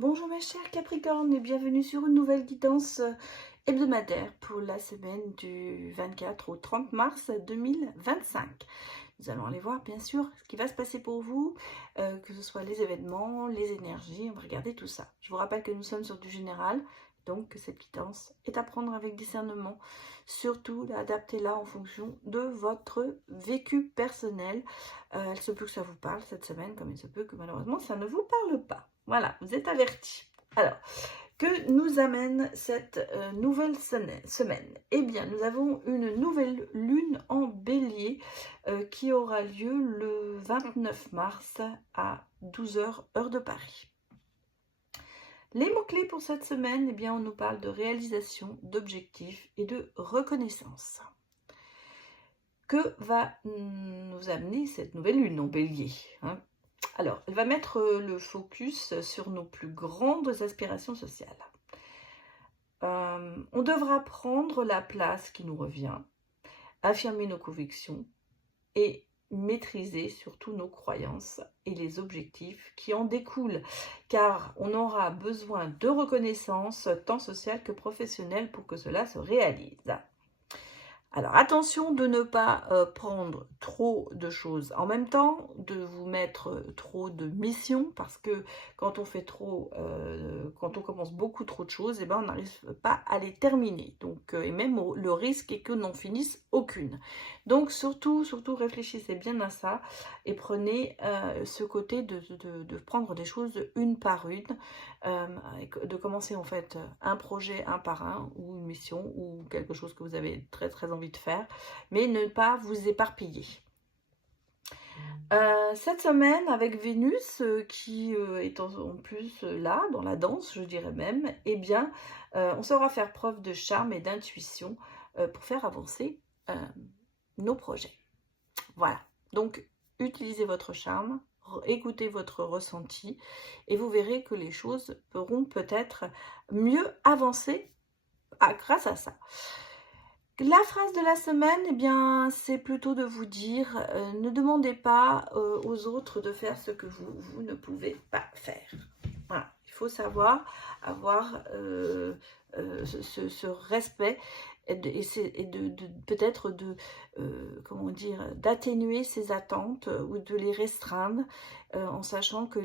Bonjour mes chers Capricornes et bienvenue sur une nouvelle guidance hebdomadaire pour la semaine du 24 au 30 mars 2025. Nous allons aller voir bien sûr ce qui va se passer pour vous, que ce soit les événements, les énergies, on va regarder tout ça. Je vous rappelle que nous sommes sur du général, donc que cette guidance est à prendre avec discernement. Surtout, adaptez-la en fonction de votre vécu personnel. Il se peut que ça vous parle cette semaine, comme il se peut que malheureusement ça ne vous parle pas. Voilà, vous êtes avertis. Alors, que nous amène cette nouvelle semaine? Eh bien, nous avons une nouvelle lune en bélier qui aura lieu le 29 mars à 12h, heure de Paris. Les mots-clés pour cette semaine, eh bien, on nous parle de réalisation, d'objectifs et de reconnaissance. Que va nous amener cette nouvelle lune en bélier, hein? Alors, elle va mettre le focus sur nos plus grandes aspirations sociales. On devra prendre la place qui nous revient, affirmer nos convictions et maîtriser surtout nos croyances et les objectifs qui en découlent, car on aura besoin de reconnaissance tant sociale que professionnelle pour que cela se réalise. Alors attention de ne pas prendre trop de choses en même temps, de vous mettre trop de missions, parce que quand on fait trop, quand on commence beaucoup trop de choses, eh ben, on n'arrive pas à les terminer. Donc, et même le risque est que n'en finisse aucune. Donc surtout réfléchissez bien à ça et prenez ce côté de prendre des choses une par une, de commencer en fait un projet un par un, ou une mission, ou quelque chose que vous avez très envie de faire, mais ne pas vous éparpiller. Cette semaine, avec Vénus qui est en plus là, dans la danse, je dirais même, eh bien, on saura faire preuve de charme et d'intuition pour faire avancer nos projets. Voilà, donc utilisez votre charme, écoutez votre ressenti et vous verrez que les choses pourront peut-être mieux avancer grâce à ça. La phrase de la semaine, eh bien, c'est plutôt de vous dire ne demandez pas aux autres de faire ce que vous ne pouvez pas faire. Voilà, il faut savoir avoir ce respect et peut-être comment dire, d'atténuer ses attentes ou de les restreindre en sachant que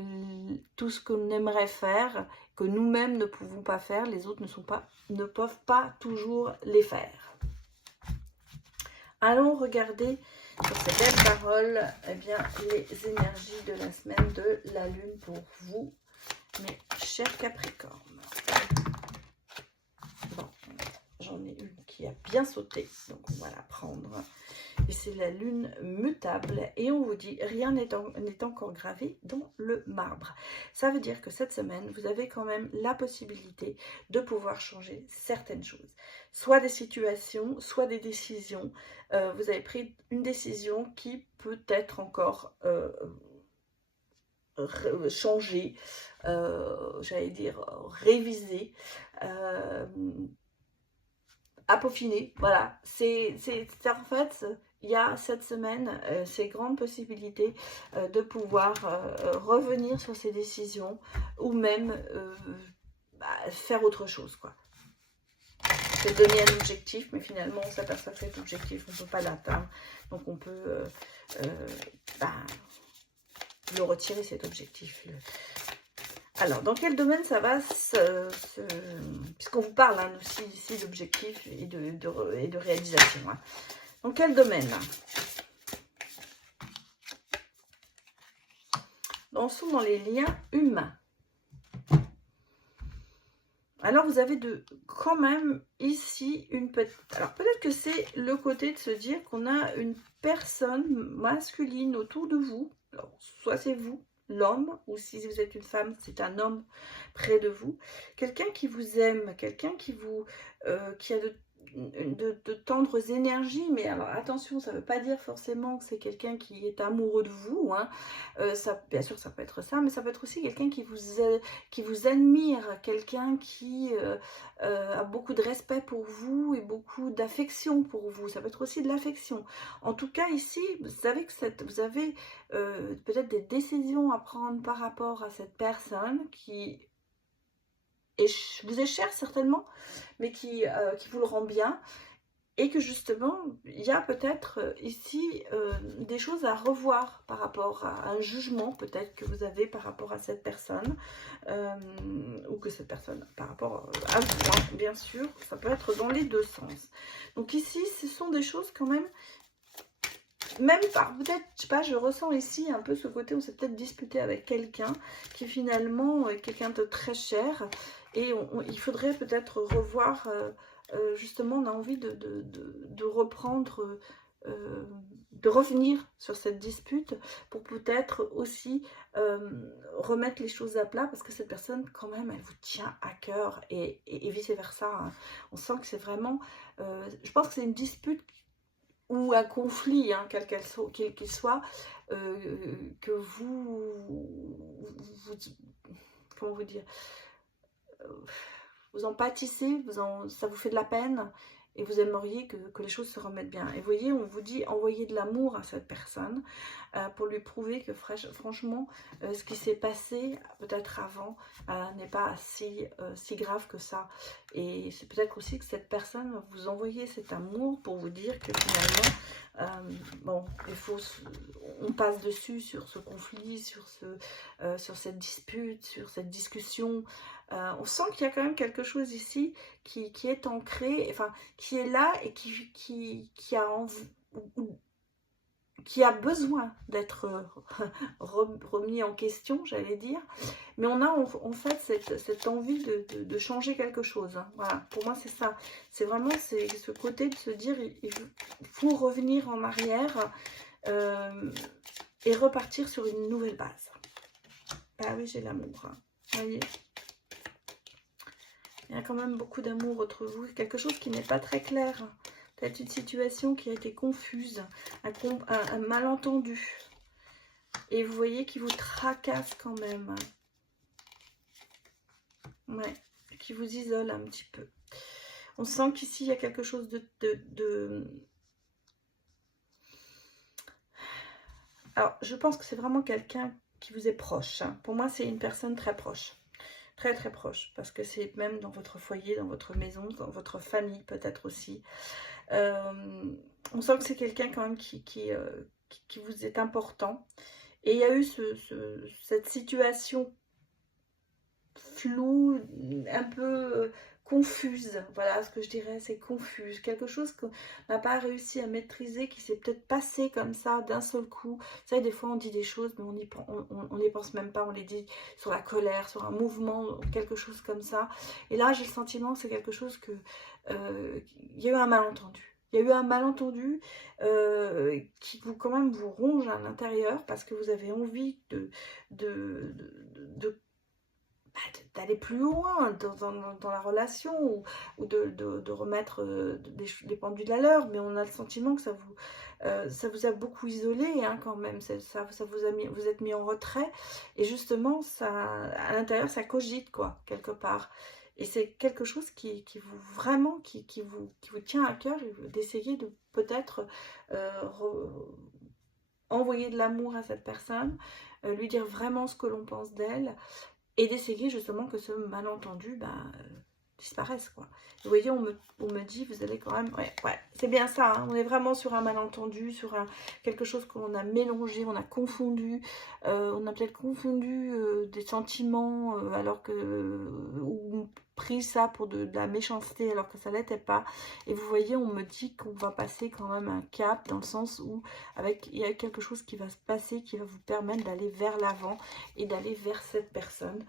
tout ce qu'on aimerait faire, que nous-mêmes ne pouvons pas faire, les autres ne peuvent pas toujours les faire. Allons regarder sur ces belles paroles eh bien, les énergies de la semaine de la lune pour vous, mes chers Capricornes. Bon, j'en ai une qui a bien sauté, donc on va la prendre. Et c'est la lune mutable et on vous dit rien n'est encore gravé dans le marbre. Ça veut dire que cette semaine, vous avez quand même la possibilité de pouvoir changer certaines choses. Soit des situations, soit des décisions. Vous avez pris une décision qui peut être encore changée, j'allais dire révisée, à peaufiner. Voilà, c'est en fait, il y a cette semaine ces grandes possibilités de pouvoir revenir sur ces décisions ou même faire autre chose, quoi. Se donner un objectif, mais finalement on s'aperçoit que cet objectif on ne peut pas l'atteindre, donc on peut le retirer, cet objectif. Alors, dans quel domaine ça va puisqu'on vous parle hein, aussi ici d'objectifs et de réalisation. Hein. Dans quel domaine? Dans les liens humains. Alors, vous avez quand même ici une petite... Alors, peut-être que c'est le côté de se dire qu'on a une personne masculine autour de vous. Alors, soit c'est vous, l'homme, ou si vous êtes une femme, c'est un homme près de vous. Quelqu'un qui vous aime, quelqu'un qui a de tendres énergies, mais alors attention, ça ne veut pas dire forcément que c'est quelqu'un qui est amoureux de vous, hein. Bien sûr ça peut être ça, mais ça peut être aussi quelqu'un qui vous admire, quelqu'un qui a beaucoup de respect pour vous et beaucoup d'affection pour vous. Ça peut être aussi de l'affection. En tout cas ici, vous savez que vous avez peut-être des décisions à prendre par rapport à cette personne qui vous est cher certainement, mais qui vous le rend bien. Et que justement, il y a peut-être ici des choses à revoir par rapport à un jugement peut-être que vous avez par rapport à cette personne, ou que cette personne par rapport à vous, hein, bien sûr, ça peut être dans les deux sens. Donc ici, ce sont des choses quand même par peut-être, je sais pas, je ressens ici un peu ce côté, on s'est peut-être disputé avec quelqu'un qui finalement est quelqu'un de très cher, et il faudrait peut-être revoir, justement, on a envie de reprendre, de revenir sur cette dispute pour peut-être aussi remettre les choses à plat, parce que cette personne quand même, elle vous tient à cœur, et vice versa, hein. On sent que c'est vraiment, je pense que c'est une dispute ou un conflit, hein, quel qu'il soit, que comment vous dire, vous en pâtissez, ça vous fait de la peine, et vous aimeriez que les choses se remettent bien. Et vous voyez, on vous dit, envoyez de l'amour à cette personne pour lui prouver que franchement, ce qui s'est passé peut-être avant n'est pas si grave que ça. Et c'est peut-être aussi que cette personne va vous envoyer cet amour pour vous dire que finalement, bon, on passe dessus sur ce conflit, sur cette dispute, sur cette discussion. On sent qu'il y a quand même quelque chose ici qui est ancré, enfin, qui est là et qui a besoin d'être remis en question, j'allais dire. Mais on a en fait cette envie de changer quelque chose, hein. Voilà, pour moi c'est ça. C'est vraiment ce côté de se dire, il faut revenir en arrière et repartir sur une nouvelle base. Ah oui, j'ai l'amour, hein. Vous voyez, il y a quand même beaucoup d'amour entre vous. Quelque chose qui n'est pas très clair. Peut-être une situation qui a été confuse. Un malentendu. Et vous voyez qu'il vous tracasse quand même. Ouais. Qui vous isole un petit peu. On sent qu'ici, il y a quelque chose Alors, je pense que c'est vraiment quelqu'un qui vous est proche, hein. Pour moi, c'est une personne très proche. Très très proche, parce que c'est même dans votre foyer, dans votre maison, dans votre famille peut-être aussi. On sent que c'est quelqu'un quand même qui vous est important. Et il y a eu cette situation floue, un peu confuse. Voilà ce que je dirais, c'est confuse. Quelque chose qu'on n'a pas réussi à maîtriser, qui s'est peut-être passé comme ça d'un seul coup. Vous savez, des fois on dit des choses, mais on n'y pense même pas. On les dit sur la colère, sur un mouvement, quelque chose comme ça. Et là, j'ai le sentiment que c'est quelque chose que... il y a eu un malentendu. Il y a eu un malentendu qui quand même vous ronge à l'intérieur, parce que vous avez envie d'aller plus loin dans la relation, ou de remettre des pendules à l'heure, mais on a le sentiment que ça vous a beaucoup isolé, hein, quand même. Ça vous êtes mis en retrait, et justement, à l'intérieur, ça cogite, quoi, quelque part. Et c'est quelque chose qui vous tient à cœur, d'essayer de peut-être envoyer de l'amour à cette personne, lui dire vraiment ce que l'on pense d'elle, et d'essayer justement que ce malentendu disparaisse, quoi. Vous voyez, on me dit, vous allez quand même... Ouais, c'est bien ça, hein, on est vraiment sur un malentendu, sur quelque chose qu'on a mélangé, on a confondu. On a peut-être confondu des sentiments, alors que... ou pris ça pour de la méchanceté, alors que ça l'était pas. Et vous voyez, on me dit qu'on va passer quand même un cap, dans le sens où il y a quelque chose qui va se passer, qui va vous permettre d'aller vers l'avant, et d'aller vers cette personne,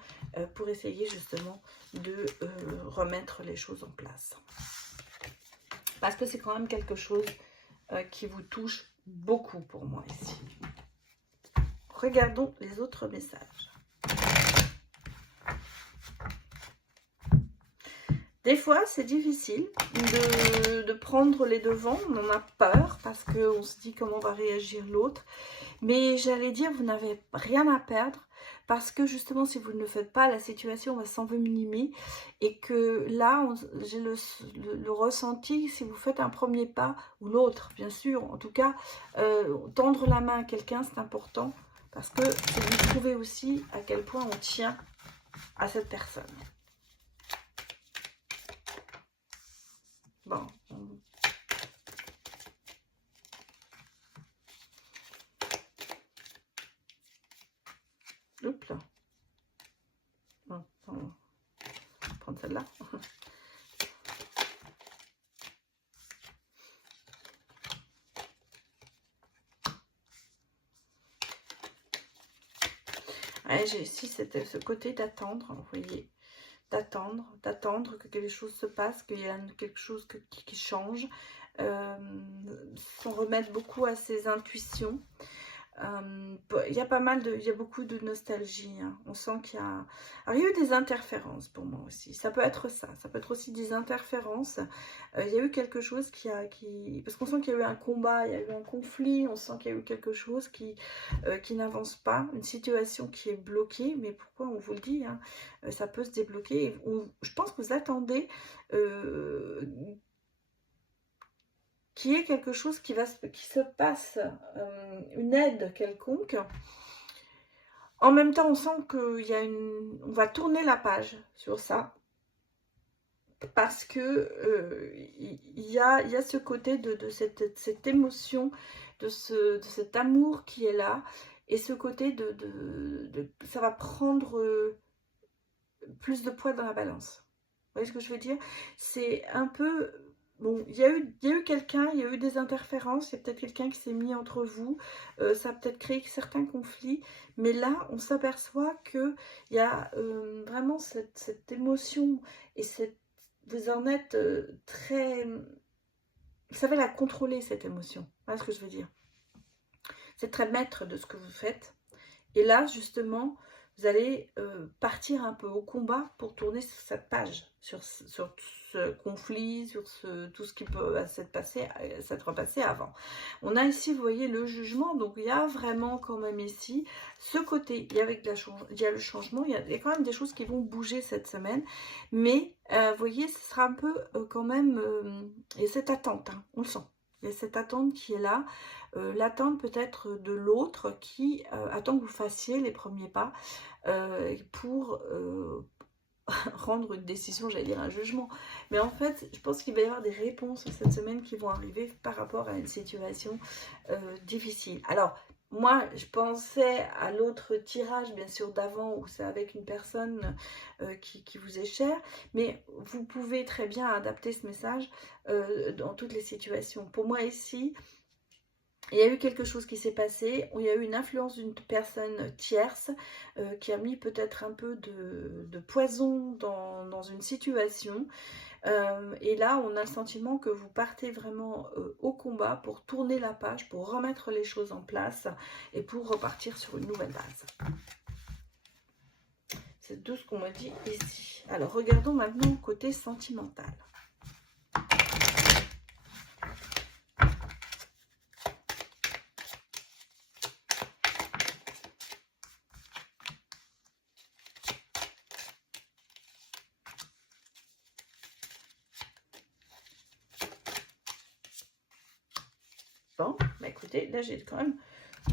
pour essayer justement de remettre les choses en place. Parce que c'est quand même quelque chose qui vous touche beaucoup pour moi ici. Regardons les autres messages. Des fois, c'est difficile de prendre les devants. On en a peur parce qu'on se dit comment va réagir l'autre. Mais j'allais dire, vous n'avez rien à perdre, parce que justement, si vous ne le faites pas, la situation va s'envenimer. Et que là, j'ai le ressenti, si vous faites un premier pas, ou l'autre, bien sûr, en tout cas, tendre la main à quelqu'un, c'est important. Parce que c'est vous prouver aussi à quel point on tient à cette personne. On va prendre celle-là. Ouais, j'ai ici ce côté d'attendre, vous voyez, d'attendre que quelque chose se passe, qu'il y a quelque chose qui change, s'en remettre beaucoup à ses intuitions. Il y a il y a beaucoup de nostalgie, hein. On sent qu'il y a... Alors, il y a eu des interférences pour moi aussi. Ça peut être ça peut être aussi des interférences. Il y a eu quelque chose parce qu'on sent qu'il y a eu un combat, il y a eu un conflit, on sent qu'il y a eu quelque chose qui n'avance pas, une situation qui est bloquée. Mais pourquoi, on vous le dit, hein, ça peut se débloquer. Je pense que vous attendez... qu'il y ait quelque chose qui se passe, une aide quelconque. En même temps, on sent qu'il y a on va tourner la page sur ça, parce que il y a ce côté de cette émotion, de cet amour qui est là, et ce côté ça va prendre plus de poids dans la balance. Vous voyez ce que je veux dire? C'est un peu... Bon, il y a eu quelqu'un, il y a eu des interférences, il y a peut-être quelqu'un qui s'est mis entre vous, ça a peut-être créé certains conflits, mais là, on s'aperçoit qu'il y a vraiment cette émotion, et vous en êtes très... Vous savez la contrôler, cette émotion. Vous voyez ce que je veux dire? C'est très maître de ce que vous faites. Et là, justement, vous allez partir un peu au combat pour tourner sur cette page, sur ce conflit, sur tout ce qui peut s'être passé avant. On a ici, vous voyez, le jugement. Donc, il y a vraiment quand même ici ce côté. Il y a le changement. Il y a quand même des choses qui vont bouger cette semaine. Mais, vous voyez, ce sera un peu quand même... il y a cette attente, hein, on le sent. Il y a cette attente qui est là. L'attente peut-être de l'autre qui attend que vous fassiez les premiers pas pour rendre une décision, j'allais dire un jugement. Mais en fait, je pense qu'il va y avoir des réponses cette semaine qui vont arriver par rapport à une situation difficile. Alors, moi, je pensais à l'autre tirage, bien sûr, d'avant, où c'est avec une personne qui vous est chère, mais vous pouvez très bien adapter ce message dans toutes les situations. Pour moi, ici, il y a eu quelque chose qui s'est passé, où il y a eu une influence d'une personne tierce qui a mis peut-être un peu de poison dans une situation. Et là, on a le sentiment que vous partez vraiment au combat pour tourner la page, pour remettre les choses en place et pour repartir sur une nouvelle base. C'est tout ce qu'on m'a dit ici. Alors, regardons maintenant côté sentimental. Bon, bah écoutez, là j'ai quand même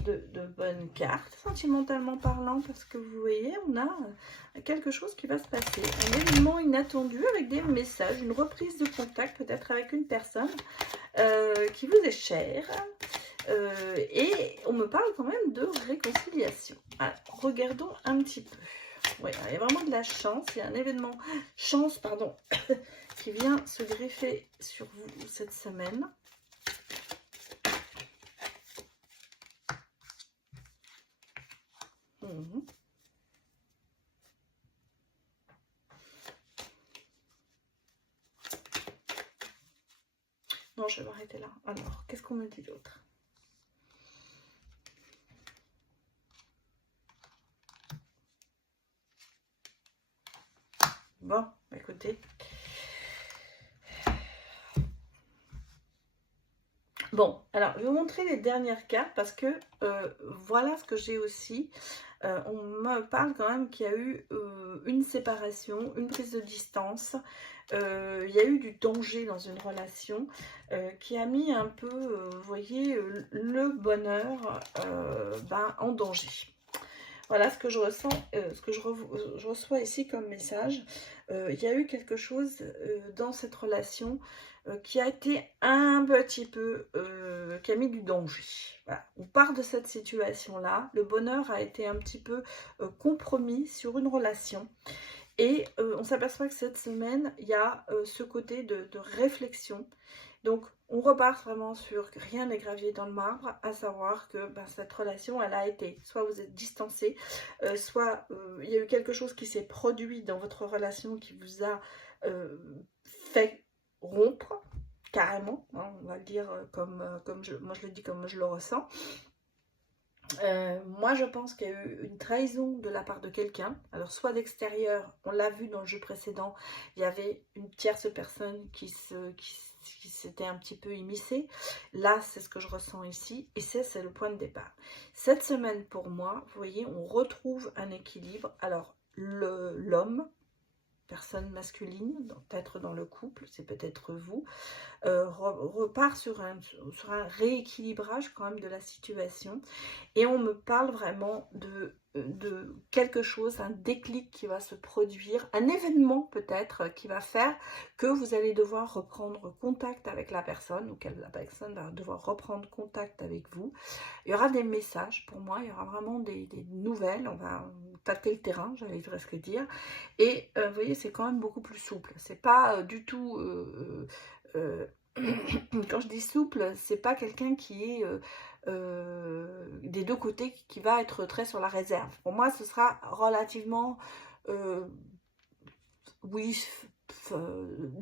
de bonnes cartes, sentimentalement parlant, parce que vous voyez, on a quelque chose qui va se passer. Un événement inattendu avec des messages, une reprise de contact peut-être avec une personne qui vous est chère. Et on me parle quand même de réconciliation. Alors, regardons un petit peu. Ouais, il y a vraiment de la chance, il y a un événement chance, pardon, qui vient se greffer sur vous cette semaine. Non, je vais m'arrêter là. Alors, qu'est-ce qu'on me dit d'autre? Bon, écoutez. Bon, alors, je vais vous montrer les dernières cartes parce que voilà ce que j'ai aussi. On me parle quand même qu'il y a eu une séparation, une prise de distance. Il y a eu du danger dans une relation qui a mis un peu, vous voyez, le bonheur en danger. Voilà ce que je ressens, ce que je reçois ici comme message. Il y a eu quelque chose dans cette relation qui a été un petit peu, qui a mis du danger. Voilà. On part de cette situation-là. Le bonheur a été un petit peu compromis sur une relation. Et on s'aperçoit que cette semaine, il y a ce côté de réflexion. Donc, on repart vraiment sur rien n'est gravé dans le marbre, à savoir que cette relation, elle a été, soit vous êtes distancé, soit il y a eu quelque chose qui s'est produit dans votre relation qui vous a fait rompre, carrément, hein, on va le dire moi je le dis comme je le ressens. Moi je pense qu'il y a eu une trahison de la part de quelqu'un, alors soit d'extérieur, on l'a vu dans le jeu précédent, il y avait une tierce personne qui s'était un petit peu immiscée. Là c'est ce que je ressens ici et c'est le point de départ. Cette semaine pour moi, vous voyez, on retrouve un équilibre. Alors l'homme, personne masculine, peut-être dans le couple, c'est peut-être vous, repart sur un rééquilibrage quand même de la situation. Et on me parle vraiment de quelque chose, un déclic qui va se produire, un événement peut-être qui va faire que vous allez devoir reprendre contact avec la personne, ou que la personne va devoir reprendre contact avec vous. Il y aura des messages pour moi, il y aura vraiment des nouvelles, on va tâter le terrain, j'allais presque dire. Et vous voyez, c'est quand même beaucoup plus souple. C'est pas du tout... quand je dis souple, c'est pas quelqu'un qui est des deux côtés qui va être très sur la réserve. Pour moi, ce sera relativement, oui,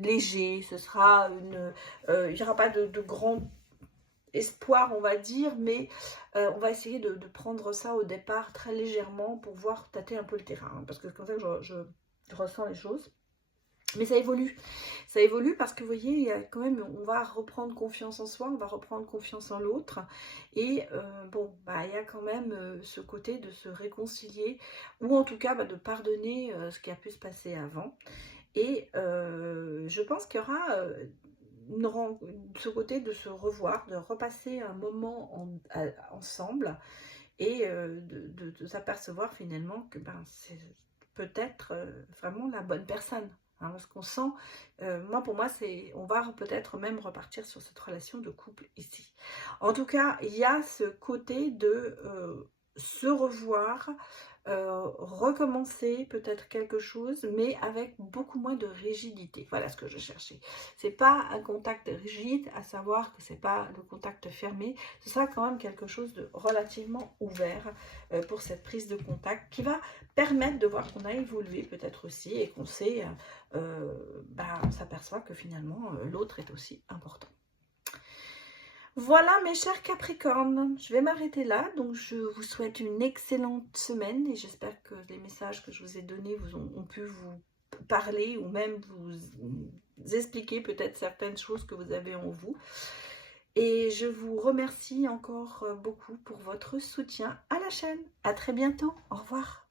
léger. Ce sera il n'y aura pas de grand espoir, on va dire, mais on va essayer de prendre ça au départ très légèrement pour voir tâter un peu le terrain, hein, parce que c'est comme ça que je ressens les choses. Mais ça évolue parce que vous voyez, il y a quand même, on va reprendre confiance en soi, on va reprendre confiance en l'autre. Et bon, il y a quand même ce côté de se réconcilier, ou en tout cas de pardonner ce qui a pu se passer avant. Et je pense qu'il y aura ce côté de se revoir, de repasser un moment ensemble et de s'apercevoir finalement que c'est peut-être vraiment la bonne personne. Hein, parce qu'on sent, pour moi, on va peut-être même repartir sur cette relation de couple ici. En tout cas, il y a ce côté de se revoir, recommencer peut-être quelque chose, mais avec beaucoup moins de rigidité. Voilà ce que je cherchais. C'est pas un contact rigide, à savoir que c'est pas le contact fermé. Ce sera quand même quelque chose de relativement ouvert pour cette prise de contact qui va permettre de voir qu'on a évolué peut-être aussi et qu'on sait, on s'aperçoit que finalement l'autre est aussi important. Voilà mes chers Capricornes, je vais m'arrêter là. Donc je vous souhaite une excellente semaine et j'espère que les messages que je vous ai donnés ont pu vous parler ou même vous expliquer peut-être certaines choses que vous avez en vous. Et je vous remercie encore beaucoup pour votre soutien à la chaîne. À très bientôt, au revoir.